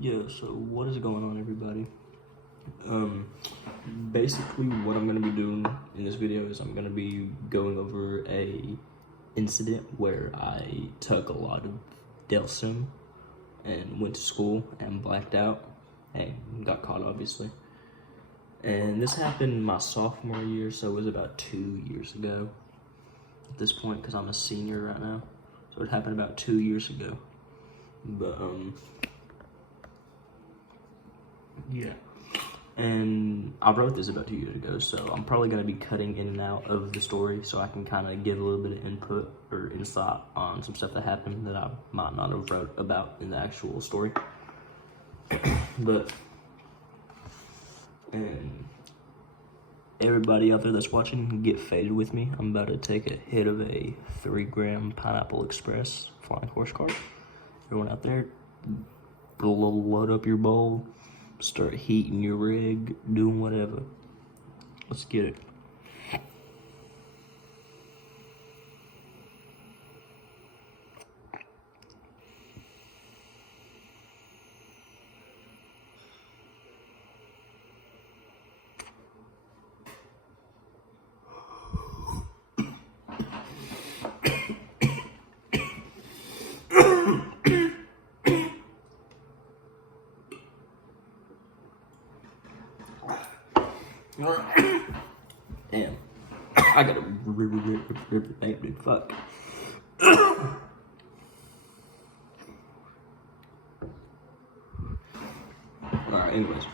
Yeah, so what is going on, everybody? Basically what I'm gonna be doing in this video is I'm gonna be going over a incident where I took a lot of Delsym and went to school and blacked out and got caught, obviously. And this happened my sophomore year, so it was about 2 years ago at this point, because I'm a senior right now. So it happened about 2 years ago. But yeah. And I wrote this about 2 years ago, so I'm probably going to be cutting in and out of the story so I can kind of give a little bit of input or insight on some stuff that happened that I might not have wrote about in the actual story. But, and everybody out there that's watching, get faded with me. I'm about to take a hit of a 3-gram Pineapple Express flying horse card. Everyone out there, load up your bowl. Start heating your rig, doing whatever. Let's get it. Damn. I gotta rip fuck. Alright, anyways.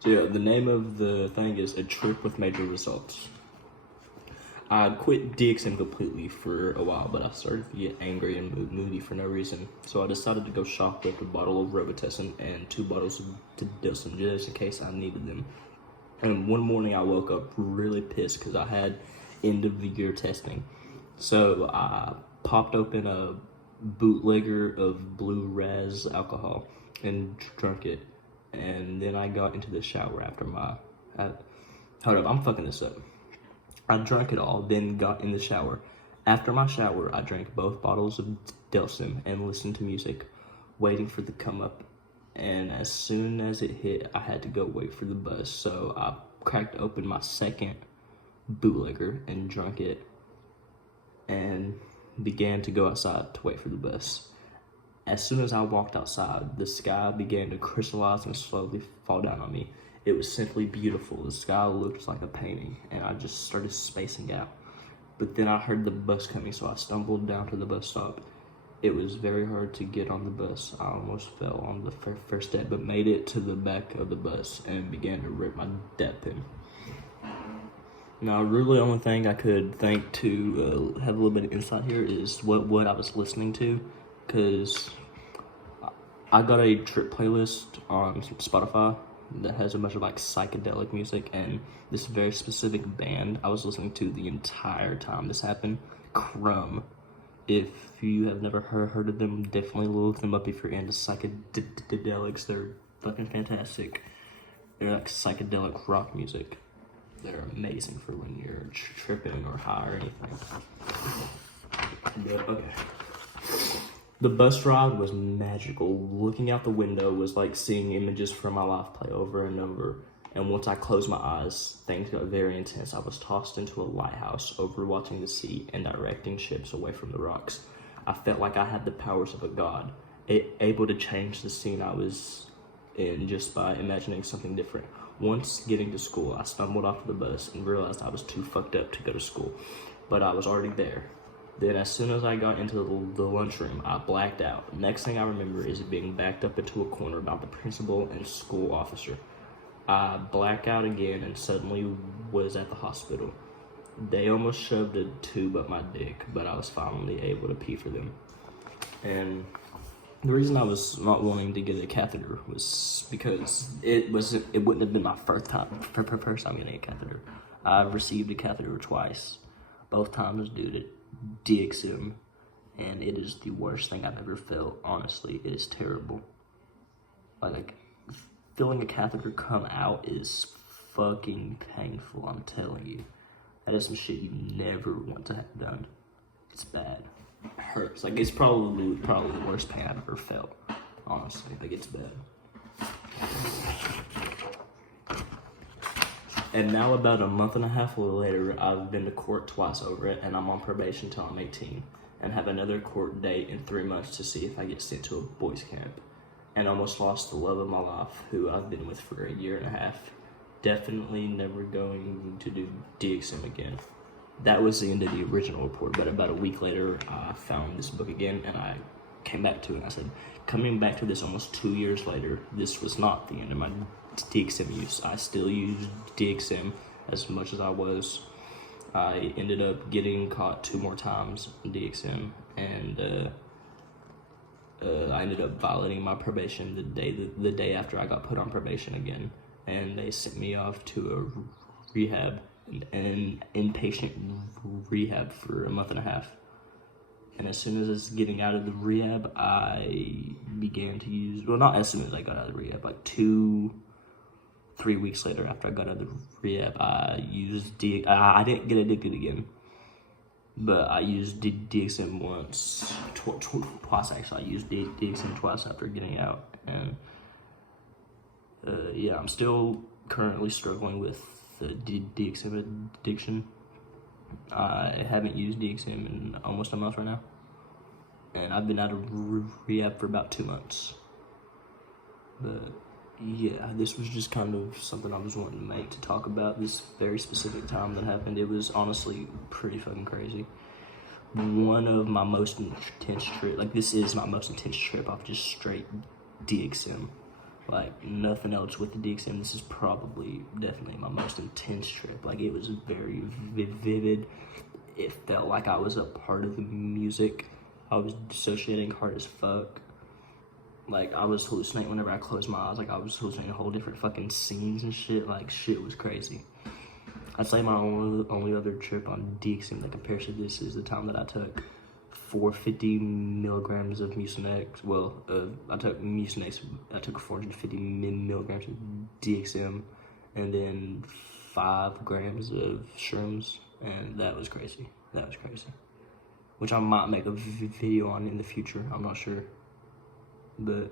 So yeah, the name of the thing is A Trip with Major Results. I quit Delsym completely for a while, but I started to get angry and moody for no reason. So I decided to go shoplift a bottle of Robitussin and 2 bottles of Delsym just in case I needed them. And one morning I woke up really pissed because I had end of the year testing. So I popped open a bootlegger of Blue Raz alcohol and drank it. And then I got into the shower after hold up, I'm fucking this up. I drank it all, then got in the shower. After my shower, I drank both bottles of Delsym and listened to music, waiting for the come up. And as soon as it hit, I had to go wait for the bus. So I cracked open my second bootlegger and drank it and began to go outside to wait for the bus. As soon as I walked outside, the sky began to crystallize and slowly fall down on me. It was simply beautiful. The sky looked like a painting, and I just started spacing out. But then I heard the bus coming, so I stumbled down to the bus stop. It was very hard to get on the bus. I almost fell on the first step, but made it to the back of the bus and began to rip my dab pen. Now, really the only thing I could think to have a little bit of insight here is what I was listening to, because I got a trip playlist on Spotify that has a bunch of like psychedelic music, and this very specific band I was listening to the entire time this happened, Crumb. If you have never heard of them, definitely look them up if you're into psychedelics. They're fucking fantastic. They're like psychedelic rock music. They're amazing for when you're tripping or high or anything. But, okay. The bus ride was magical. Looking out the window was like seeing images from my life play over and over. And once I closed my eyes, things got very intense. I was tossed into a lighthouse, overwatching the sea and directing ships away from the rocks. I felt like I had the powers of a god, able to change the scene I was in just by imagining something different. Once getting to school, I stumbled off the bus and realized I was too fucked up to go to school, but I was already there. Then as soon as I got into the lunchroom, I blacked out. Next thing I remember is being backed up into a corner by the principal and school officer. I blacked out again and suddenly was at the hospital. They almost shoved a tube up my dick, but I was finally able to pee for them. And the reason I was not wanting to get a catheter was because it wouldn't have been my first time getting a catheter. I've received a catheter twice, both times due to Delsym, and it is the worst thing I've ever felt. Honestly, it is terrible. Like, feeling a catheter come out is fucking painful, I'm telling you. That is some shit you never want to have done. It's bad. It hurts. Like, it's probably the worst pain I've ever felt, honestly. Like, it's bad. And now, about a month and a half later, I've been to court twice over it, and I'm on probation till I'm 18, and have another court date in 3 months to see if I get sent to a boys' camp. And almost lost the love of my life, who I've been with for a year and a half. Definitely never going to do Delsym again. That was the end of the original report, but about a week later, I found this book again, and I came back to it, and I said, coming back to this almost 2 years later, this was not the end of my Delsym use. I still use Delsym as much as I was. I ended up getting caught 2 more times in Delsym, and I ended up violating my probation the day after I got put on probation again, and they sent me off to a rehab, an inpatient rehab for a month and a half. And as soon as I was getting out of the rehab, I began to use, well, not as soon as I got out of the rehab, like 2-3 weeks later after I got out of the rehab, I didn't get addicted again. But I used Delsym once, twice actually. I used Delsym twice after getting out, and yeah, I'm still currently struggling with Delsym addiction. I haven't used Delsym in almost a month right now, and I've been out of rehab for about 2 months. But yeah, this was just kind of something I was wanting to make to talk about this very specific time that happened. It was honestly pretty fucking crazy. One of my most intense trip, like this is my most intense trip off just straight Delsym. Like nothing else with the Delsym. This is probably definitely my most intense trip. Like it was very vivid. It felt like I was a part of the music. I was dissociating hard as fuck. Like, I was hallucinating whenever I closed my eyes. Like, I was hallucinating whole different fucking scenes and shit. Like, shit was crazy. I'd say my only other trip on Delsym that compares to this is the time that I took 450 milligrams of Mucinex. Well, I took Mucinex. I took 450 milligrams of Delsym, and then 5 grams of shrooms, and that was crazy. That was crazy. Which I might make a video on in the future. I'm not sure. But